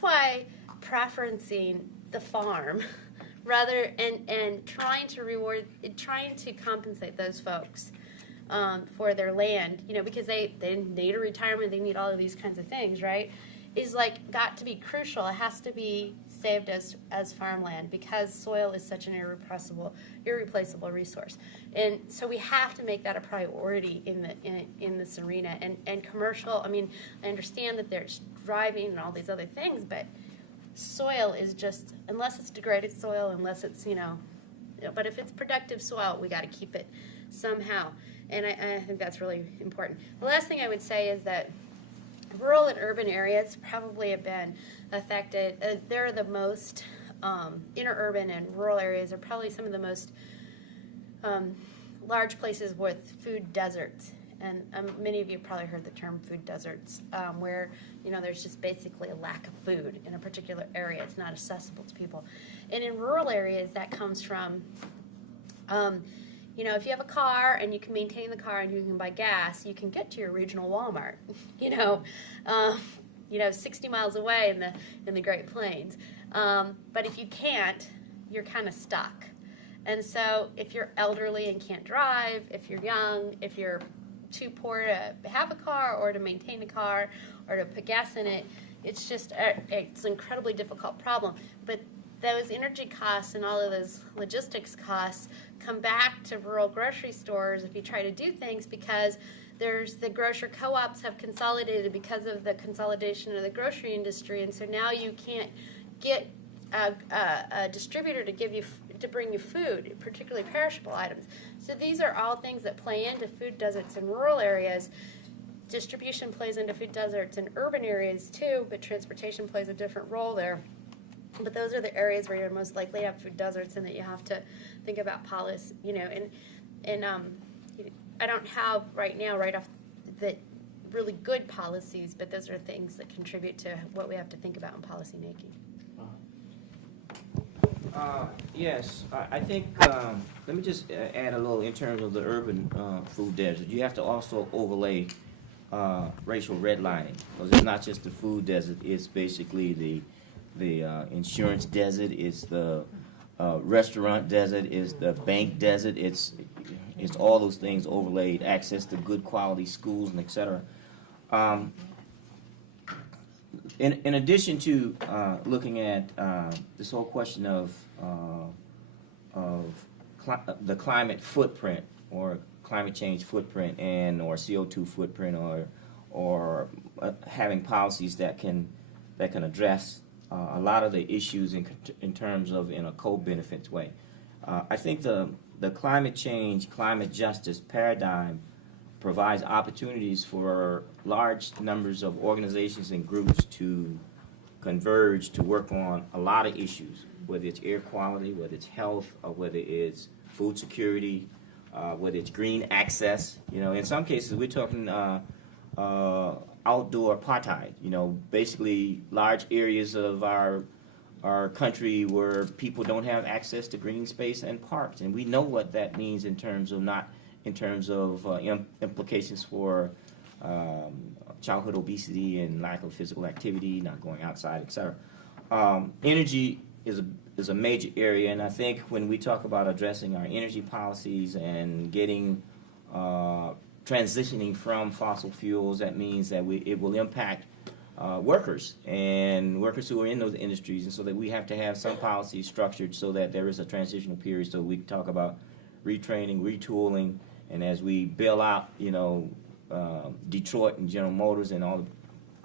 that's why preferencing the farm rather and trying to compensate those folks for their land, because they need a retirement, they need all of these kinds of things, right? Is like got to be crucial. It has to be saved as farmland because soil is such an irreplaceable resource, and so we have to make that a priority in this arena. And commercial. I mean, I understand that there's driving and all these other things, but soil is just, unless it's degraded soil, unless it's but if it's productive soil, we got to keep it somehow, and I think that's really important. The last thing I would say is that rural and urban areas probably have been affected. They're the most, interurban and rural areas are probably some of the most large places with food deserts. And many of you probably heard the term food deserts, where there's just basically a lack of food in a particular area. It's not accessible to people. And in rural areas, that comes from if you have a car and you can maintain the car and you can buy gas, you can get to your regional Walmart, 60 miles away in the Great Plains. But if you can't, you're kind of stuck. And so if you're elderly and can't drive, if you're young, if you're too poor to have a car or to maintain a car or to put gas in it, it's an incredibly difficult problem. But those energy costs and all of those logistics costs come back to rural grocery stores if you try to do things, because the grocer co-ops have consolidated because of the consolidation of the grocery industry, and so now you can't get a distributor to bring you food, particularly perishable items. So these are all things that play into food deserts in rural areas. Distribution plays into food deserts in urban areas too, but transportation plays a different role there. But those are the areas where you're most likely to have food deserts, and that you have to think about policy, and I don't have right off the really good policies, but those are things that contribute to what we have to think about in policy making. Yes, I think, let me just add a little in terms of the urban food desert. You have to also overlay racial redlining, because it's not just the food desert, it's basically the insurance desert, it's the restaurant desert, it's the bank desert, it's all those things overlaid, access to good quality schools and et cetera. In addition to looking at this whole question of the climate footprint or climate change footprint or CO2 footprint or having policies that can address a lot of the issues in terms of in a co-benefits way. I think the climate change, climate justice paradigm provides opportunities for large numbers of organizations and groups to converge to work on a lot of issues, whether it's air quality, whether it's health, or whether it's food security, whether it's green access. In some cases we're talking outdoor apartheid, basically large areas of our country where people don't have access to green space and parks, and we know what that means in terms of implications for childhood obesity and lack of physical activity, not going outside, etc. Energy is a major area, and I think when we talk about addressing our energy policies and getting transitioning from fossil fuels, that means that it will impact workers and workers who are in those industries, and so that we have to have some policies structured so that there is a transitional period, so we talk about retraining, retooling, and as we bail out, Detroit and General Motors and all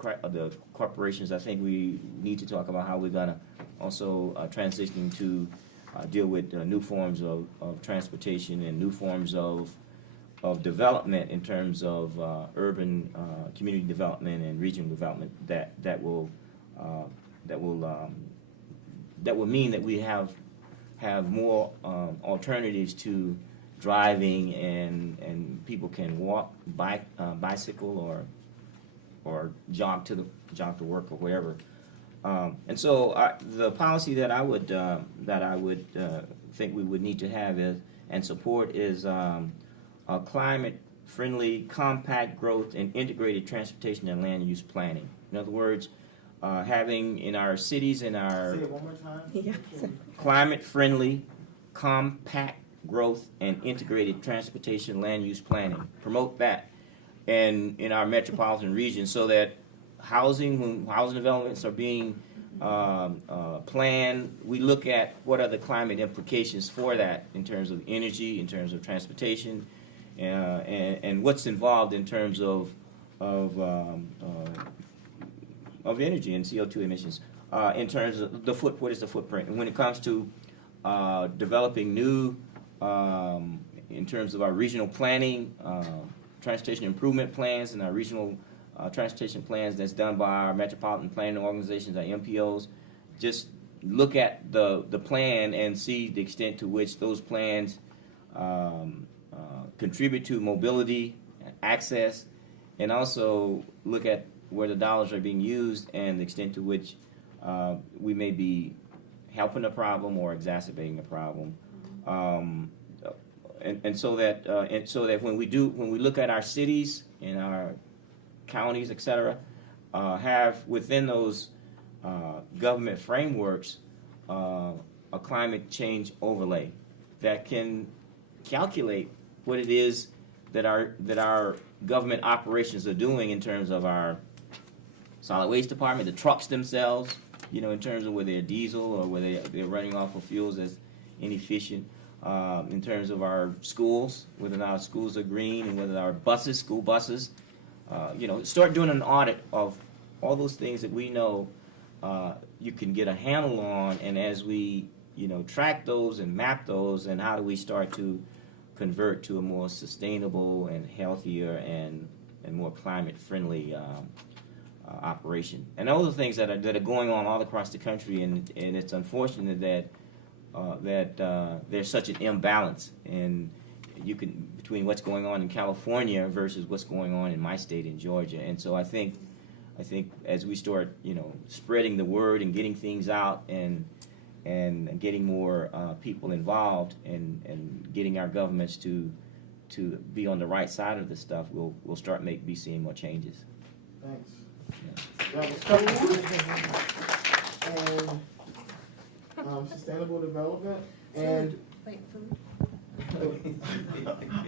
the corporations, I think we need to talk about how we're going to also transition to deal with new forms of transportation and new forms of development in terms of urban community development and regional development that will mean that we have more alternatives to driving, and people can walk, bicycle, or jog to work or wherever. And so the policy that I would think we would need to have and support is a climate-friendly, compact growth and integrated transportation and land use planning. In other words, having in our cities and our Say it one more time. Yeah. climate-friendly, compact growth and integrated transportation land use planning. Promote that in our metropolitan region so that when housing developments are being planned, we look at what are the climate implications for that in terms of energy, in terms of transportation, and what's involved in terms of energy and CO2 emissions. In terms of what is the footprint? And when it comes to developing new, in terms of our regional planning, transportation improvement plans, and our regional transportation plans that's done by our metropolitan planning organizations, our MPOs, just look at the plan and see the extent to which those plans contribute to mobility, access, and also look at where the dollars are being used and the extent to which we may be helping a problem or exacerbating a problem. And so that when we look at our cities and our counties, et cetera, have within those government frameworks a climate change overlay that can calculate what it is that our government operations are doing in terms of our solid waste department, the trucks themselves, in terms of whether they're diesel or whether they're running off of fuels that's inefficient, in terms of our schools, whether our schools are green, and whether our school buses, start doing an audit of all those things that we know you can get a handle on, and as we, track those and map those, and how do we start to convert to a more sustainable and healthier and more climate-friendly operation. And those are things that are going on all across the country, and it's unfortunate that there's such an imbalance between what's going on in California versus what's going on in my state in Georgia. And so I think as we start, spreading the word and getting things out and getting more people involved and getting our governments to be on the right side of this stuff, we'll start be seeing more changes. Thanks. That was and sustainable development and Wait, food?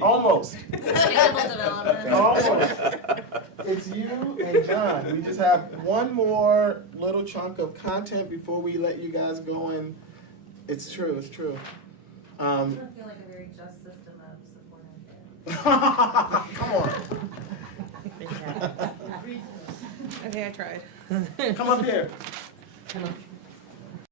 almost. Sustainable development. Almost. It's you and John. We just have one more little chunk of content before we let you guys go in. It's true. It's true. It doesn't feel like a very just system of supporting kids. Come on. Okay, I tried. Come up here. Come up.